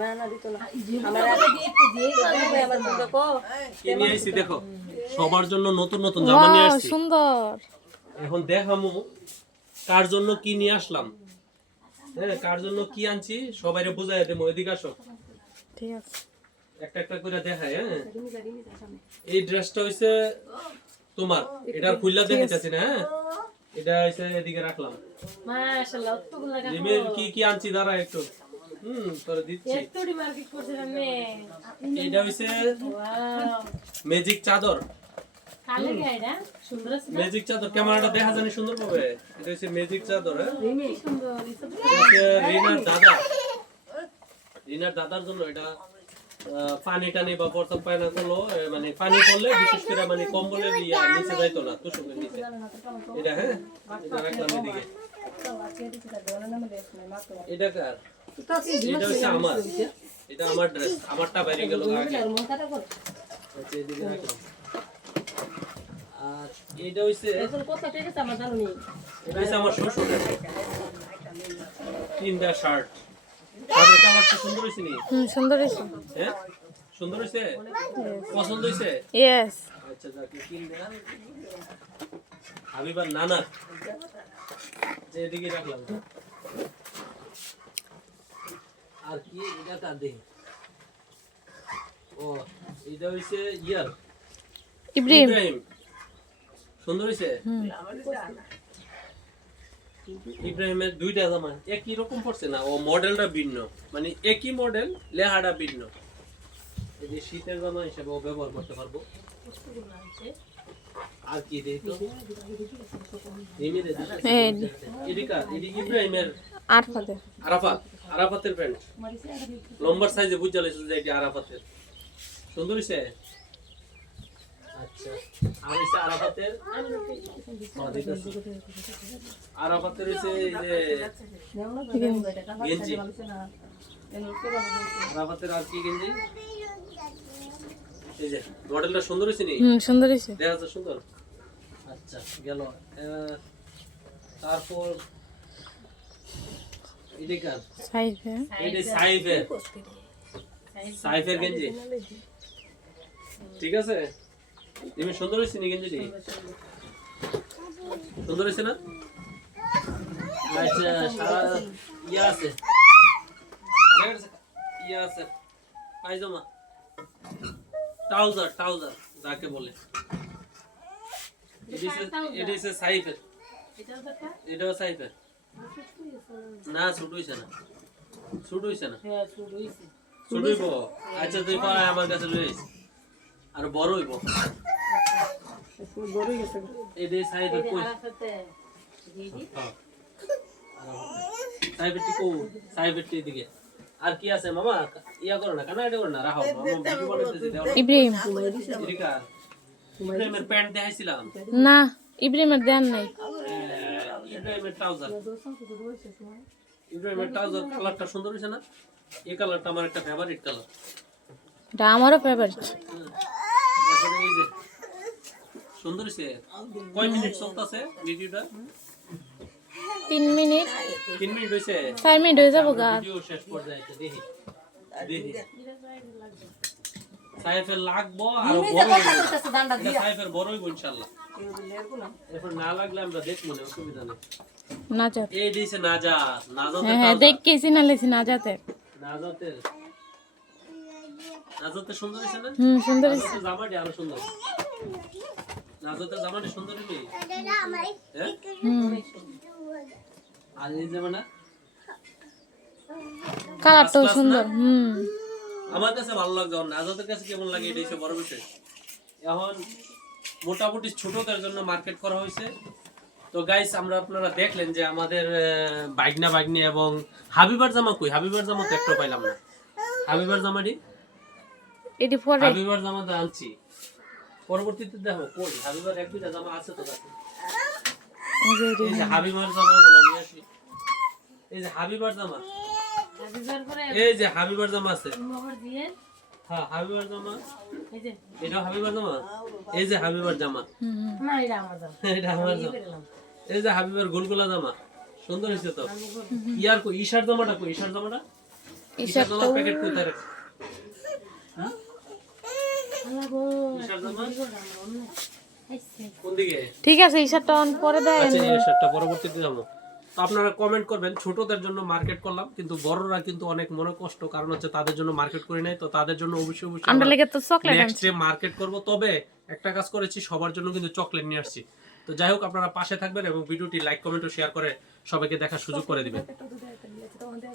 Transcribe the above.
না না দিত না। আমার আর দিবে আমার মুখ দেখো কি নিয়ে আইছি দেখো। সবার জন্য নতুন নতুন জামা নিয়ে আসছি সুন্দর। এখন দেখামু কার জন্য কি নিয়ে আসলাম। হ্যাঁ কার জন্য কি আনছি সবাইরে বুঝাই দেবো এদিকে আসো। ঠিক আছে। একটা একটা করে দেখায় হ্যাঁ। এই ড্রেসটা হইছে তোমার। এটার খুললা দেখাইতেছি না হ্যাঁ। এটা হইছে এদিকে রাখলাম। মাশাআল্লাহ কি কি আনছি দাঁড়া একটু। হুম তোরে দিচ্ছি। এতটি মার্কেট করছে আমি এটা হইছে ম্যাজিক চাদর। কালে গায়রা সুন্দর আছে ম্যাজিক চাদর ক্যামেরাটা দেখা জানি সুন্দর পাবে। এটা হচ্ছে ম্যাজিক চাদর হ্যাঁ? সুন্দর রিনার দাদা। রিনার দাদার জন্য এটা পানি টানি বা বর্তমান পায় না করল মানে পানি পড়লে বিশেষ করে মানে কম্বলের ইয়া নিচে যাইতো না তুষকের নিচে। এটা হ্যাঁ? এটা রাখলাম এদিকে। এটা কার? এটা হচ্ছে আমার। এটা আমার ড্রেস আমারটা বাইরে গেল আগে। আচ্ছা, এদিকে রাখলাম। আর এটা জানো এটা হচ্ছে আমার শ্বশুরের। তিনটা শার্ট সুন্দর হয়েছে নি? হুম সুন্দর হয়েছে। হ্যাঁ সুন্দর হয়েছে? পছন্দ হয়েছে? ইয়েস আচ্ছা যাকে কিনবে হাবিবার নানা। যে এদিকে রাখলাম। আর কি এটা কার ও এটা হইছে ইয়ার। ইব্রাহিম। সুন্দর হয়েছে? ইব্রাহিমের দুইটা জামা একই রকম পড়ছে না? ও মডেলটা ভিন্ন। মানে একই মডেল লেহাটা ভিন্ন। এই যে শীতের জামা হিসেবে ও ব্যবহার করতে পারব। আর কি দেখি ইব্রাহিমের আরাফাত। আরাফাতের প্যান্ট লম্বার সাইজে বুঝা লাইছে যে এটা আরাফাতের। সুন্দর হইছে? আচ্ছা আরাফাতের আরাফাতের হইছে এই যে গেঞ্জি। আরাফাতের আর কি গেঞ্জি? এই যে মডেলটা সুন্দর হইছে নি? হুম সুন্দর হয়েছে। দেখা যাচ্ছে সুন্দর। আচ্ছা গেল। তারপর এটা সাইফের গেঞ্জি। ঠিক আছে? তুমি সুন্দর হয়েছে নি গেঞ্জিটি সুন্দর হয়েছে না আচ্ছা সারা ইয়া আছে ইয়া আছে পায়জামা ট্রাউজার ট্রাউজার যাকে বলে এটি হচ্ছে- এটি সাইফের এটাও সাইফের না ছুট হইছে না ছুট হইছে না শুরু ছোট হইব আচ্ছা তুই পাড়ায় আমার কাছে লইস আর বড় হইব। বড় গেছে কই? দিকে আর কি আছে মামা? ইয়া করো না কানা এটা করো না রাখো। ইব্রাহিম। ইব্রাহিমের প্যান্ট দেখাইছিলাম। না ইব্রাহিমের দেন নাই। ইব্রাহিমের ট্রাউজার। ইব্রাহিমের ট্রাউজার কালারটা সুন্দর হয়েছে না? এই কালারটা আমার একটা ফেভারিট কালার এটা আমারও ফেভারিট এরপরে এই যে সুন্দর হয়েছে কয় মিনিট চলতেছে ভিডিওটা? তিন মিনিট। তিন মিনিট হয়েছে চার মিনিট হয়ে যাব গা। ভিডিও শেষ পর্যায়ে এটা দেখি। দেখি। সাইফের লাগবো আর বড় হইবো। এটা সাইফের বড় হইব ইনশাআল্লাহ। এরপর না লাগলে আমরা দেখব না অসুবিধা নেই। না যাতে এই দিছে নাজাত। নাজাতের হ্যাঁ হ্যাঁ trouser। দেখেছি না লেছি না যাতে নাজাতের। সুন্দর হয়েছে না হুম সুন্দর হয়েছে জামাটি আরও সুন্দর। নাজাতের জামাটি সুন্দর হইনি হ্যাঁ? হুম। আর এই জামাটা কালারটাও সুন্দর হুম। আমার কাছে ভালো লাগছে আর নাজাতের কাছে কেমন লাগে এটা হচ্ছে বড় বিষয়। এখন মোটামুটি ছোটদের জন্য মার্কেট করা হয়েছে। তো গাইস আমরা আপনারা দেখলেন যে আমাদের বাইগনা বাইগনি এবং হাবিবার জামা কই? হাবিবার জামা তো একটা পাইলাম না। হাবিবার জামাটি? এটি পরে হাবিবার জামা তো আনছি। পরবর্তীতে দেখো কই? হাবিবার এক দুইটা জামা আছে তো কাছে। এই যে এই যে হাবিবার জামা গুলো নিয়ে আসি। এই যে হাবিবার জামা। হাবিবার পরে এই যে হাবিবার জামা আছে। মোহর দিয়ে। হ্যাঁ হাবিবার জামা। এই যে। এটাও হাবিবার জামা? এই যে হাবিবার জামা। না এটা আমার দাম এটা আমার জামা। এই যে হাবিবার গোলগোলা জামা। সুন্দর হয়েছে তো? ইয়ার কই ঈশার জামাটা কই ঈশার জামাটা? ঈশার শার্টটা জামার প্যাকেট কোথায় রাখ- হ্যাঁ? ঈশার জামা? কোন দিকে ঠিক আছে অন পরে দেয়। আচ্ছা পরবর্তীতে যাব। আপনারা কমেন্ট করবেন ছোটদের জন্য মার্কেট করলাম কিন্তু বড়রা কিন্তু অনেক মনে কষ্ট কারণ হচ্ছে তাদের জন্য মার্কেট করি নাই তো তাদের জন্য অবশ্যই অবশ্যই আমরা লেগে তো চকলেট নেক্সট ডে মার্কেট করব তবে একটা কাজ করেছি সবার জন্য কিন্তু চকলেট নিয়ে আসছি। তো যাই হোক আপনারা পাশে থাকবেন এবং ভিডিওটি লাইক কমেন্ট ও শেয়ার করে সবাইকে দেখার সুযোগ করে দিবেন।